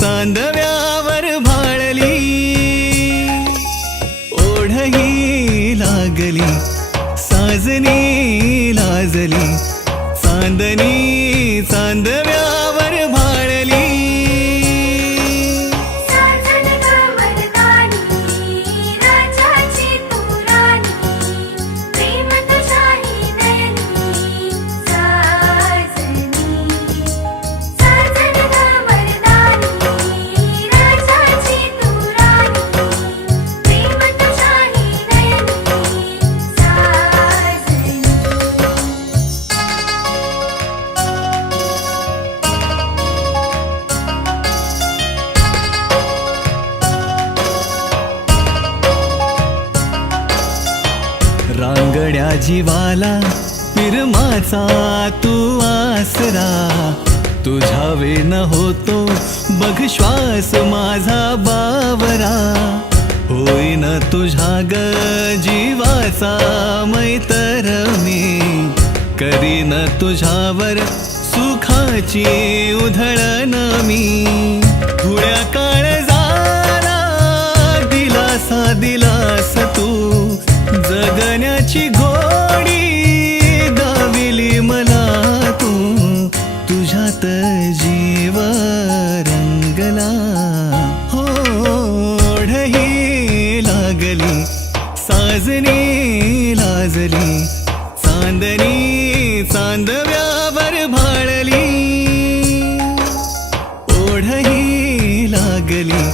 चांदव्यावर भाळली, ओढही लागली, साजनी लाजली, चांदणी चांदव्यावर भाळली. साजन गवरदानी, राजाची तू राणी, प्रेम तुझ्याही नयनी साजनी. साजन गवरदानी, राजाची तू राणी, प्रेम तुझ्याही नयनी साजनी. रांगड्या जीवाला पिरमाचा तू आसरा, तुझ्या वेन होतो बघ श्वास माझा बावरा. होईन तुझ्या ग जीवाचा मैतर मी, करीन तुझ्यावर सुखाची उधळण मी. थोड्या काळजाला दिलासा दिलास तू, जगण्याची घोडी दाविली मला तू. तुझ्यात जीव रंगला, ओढही लागली, साजनी लाजली, चांदणी चांदव्यावर भाळली. ओढही लागली,